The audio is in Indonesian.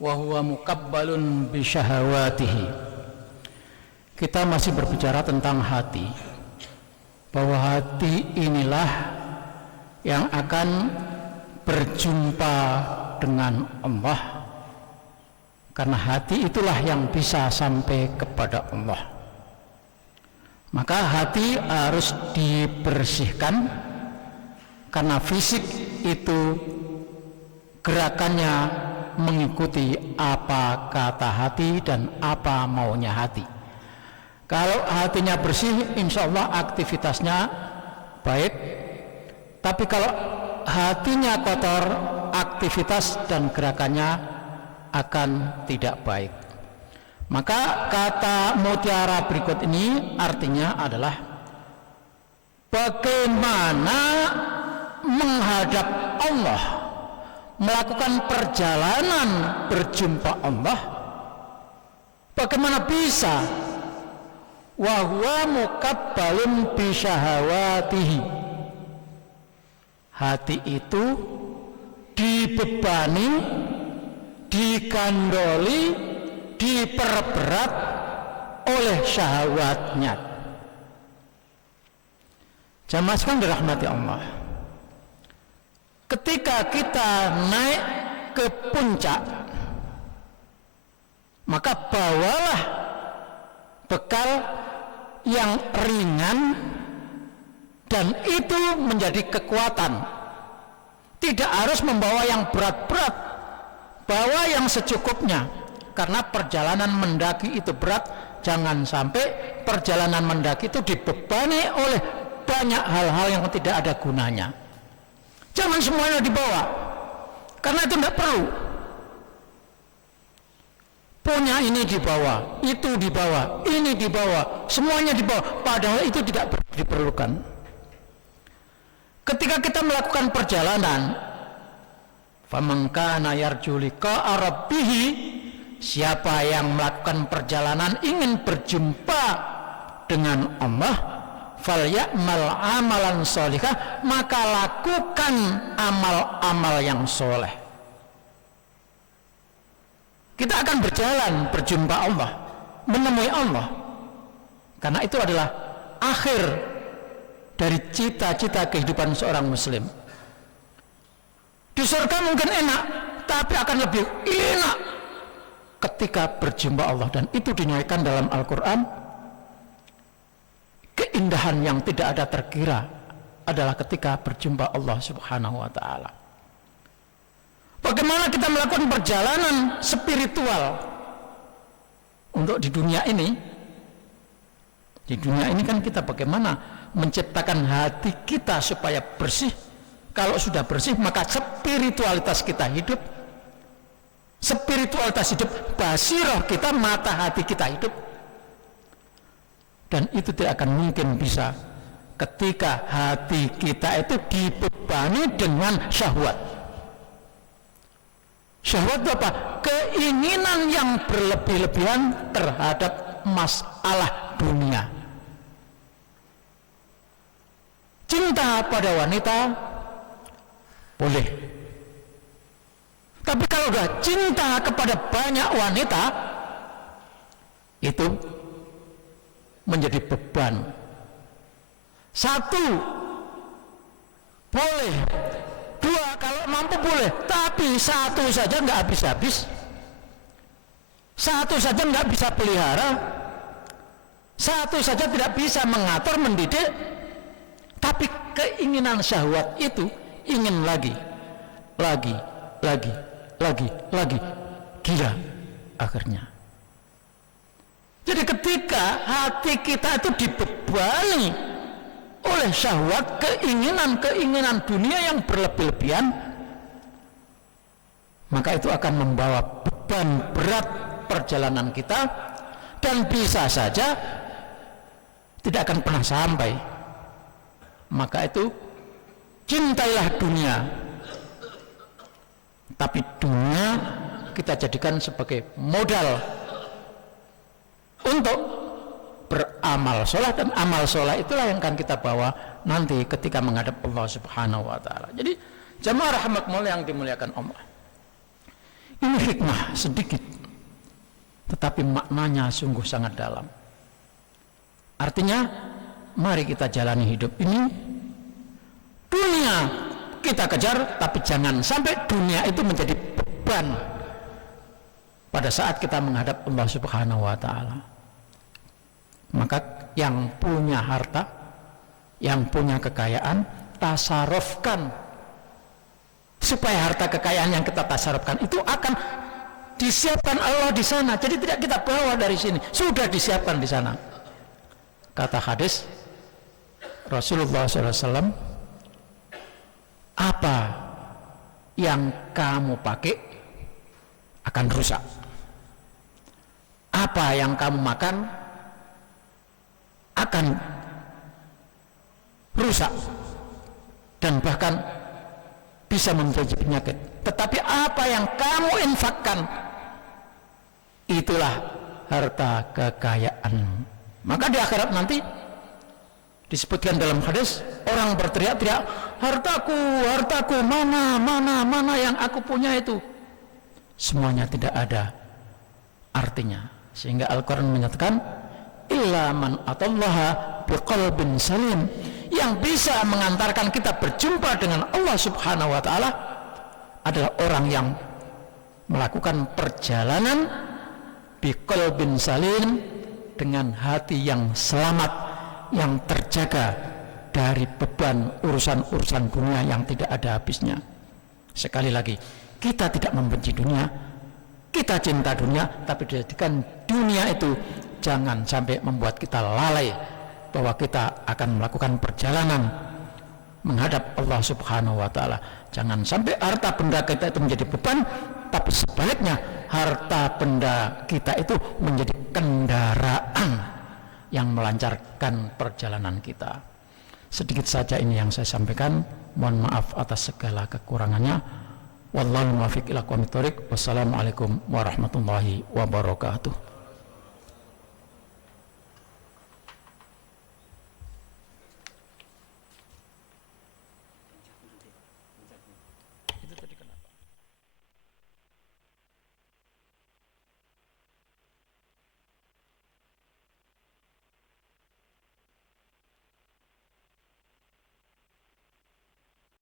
wa huwa muqabbalun bi syahawatihi. Kita masih berbicara tentang hati, bahwa hati inilah yang akan berjumpa dengan Allah, karena hati itulah yang bisa sampai kepada Allah. Maka hati harus dibersihkan, karena fisik itu gerakannya mengikuti apa kata hati dan apa maunya hati. Kalau hatinya bersih, insya Allah aktivitasnya baik. Tapi kalau hatinya kotor, aktivitas dan gerakannya akan tidak baik. Maka kata mutiara berikut ini artinya adalah bagaimana menghadap Allah, melakukan perjalanan berjumpa Allah. Bagaimana bisa? Wa huwa muqabbalun bi syahawatihi. Hati itu dibebani, digandoli, diperberat oleh syahwatnya. Jamaah sekalian dirahmati Allah, ketika kita naik ke puncak, maka bawalah bekal yang ringan, dan itu menjadi kekuatan. Tidak harus membawa yang berat-berat, bawa yang secukupnya, karena perjalanan mendaki itu berat. Jangan sampai perjalanan mendaki itu dibebani oleh banyak hal-hal yang tidak ada gunanya. Jangan semuanya dibawa, karena itu tidak perlu. Punya ini dibawa, itu dibawa, ini dibawa, semuanya dibawa, padahal itu tidak diperlukan. Ketika kita melakukan perjalanan, faman kana yarju liqa'a rabbih, siapa yang melakukan perjalanan ingin berjumpa dengan Allah, falyamal amalan sholihah, maka lakukan amal-amal yang soleh. Kita akan berjalan berjumpa Allah, menemui Allah, karena itu adalah akhir dari cita-cita kehidupan seorang muslim. Di surga mungkin enak, tapi akan lebih enak ketika berjumpa Allah, dan itu dinyanyikan dalam Al-Quran. Keindahan yang tidak ada terkira adalah ketika berjumpa Allah Subhanahu wa ta'ala. Bagaimana kita melakukan perjalanan spiritual untuk di dunia ini? Di dunia ini kan kita bagaimana menciptakan hati kita supaya bersih. Kalau sudah bersih, maka spiritualitas kita hidup. Spiritualitas hidup, basirah kita, mata hati kita hidup. Dan itu tidak akan mungkin bisa ketika hati kita itu dibebani dengan syahwat. Syahwat itu apa? Keinginan yang berlebih-lebihan terhadap masalah dunia. Cinta pada wanita boleh, tapi kalau sudah cinta kepada banyak wanita, itu menjadi beban. Satu boleh, dua kalau mampu boleh, tapi satu saja nggak habis-habis, satu saja nggak bisa pelihara, satu saja tidak bisa mengatur, mendidik. Tapi keinginan syahwat itu ingin lagi, gila akhirnya. Jadi ketika hati kita itu dibebani oleh syahwat, keinginan dunia yang berlebih-lebihan, maka itu akan membawa beban berat perjalanan kita, dan bisa saja tidak akan pernah sampai. Maka itu cintailah dunia, tapi dunia kita jadikan sebagai modal untuk beramal soleh, dan amal soleh itulah yang akan kita bawa nanti ketika menghadap Allah Subhanahu wa ta'ala. Jadi jamaah rahmatullah yang dimuliakan Allah, ini hikmah sedikit, tetapi maknanya sungguh sangat dalam. Artinya, mari kita jalani hidup ini, dunia kita kejar, tapi jangan sampai dunia itu menjadi beban pada saat kita menghadap Allah Subhanahu wa Ta'ala. Maka yang punya harta, yang punya kekayaan, tasarufkan supaya harta kekayaan yang kita tasarufkan itu akan disiapkan Allah di sana. Jadi tidak kita bawa dari sini, sudah disiapkan di sana. Kata hadis Rasulullah SAW, apa yang kamu pakai akan rusak, apa yang kamu makan akan rusak dan bahkan bisa menjadi penyakit. Tetapi apa yang kamu infakkan, itulah harta kekayaan. Maka di akhirat nanti disebutkan dalam hadis, orang berteriak-teriak, hartaku, hartaku, mana yang aku punya itu. Semuanya tidak ada artinya. Sehingga Al-Quran menyatakan, illa man atallaha biqalbin salim, yang bisa mengantarkan kita berjumpa dengan Allah Subhanahu wa Ta'ala adalah orang yang melakukan perjalanan biqalbin salim, dengan hati yang selamat, yang terjaga dari beban urusan-urusan dunia yang tidak ada habisnya. Sekali lagi, kita tidak membenci dunia, kita cinta dunia, tapi dijadikan dunia itu jangan sampai membuat kita lalai bahwa kita akan melakukan perjalanan menghadap Allah Subhanahu wa Ta'ala. Jangan sampai harta benda kita itu menjadi beban, tapi sebaliknya harta benda kita itu menjadi kendaraan yang melancarkan perjalanan kita. Sedikit saja ini yang saya sampaikan. Mohon maaf atas segala kekurangannya. Wallahu muwaffiq ila aqwamit thoriq. Wassalamualaikum warahmatullahi wabarakatuh.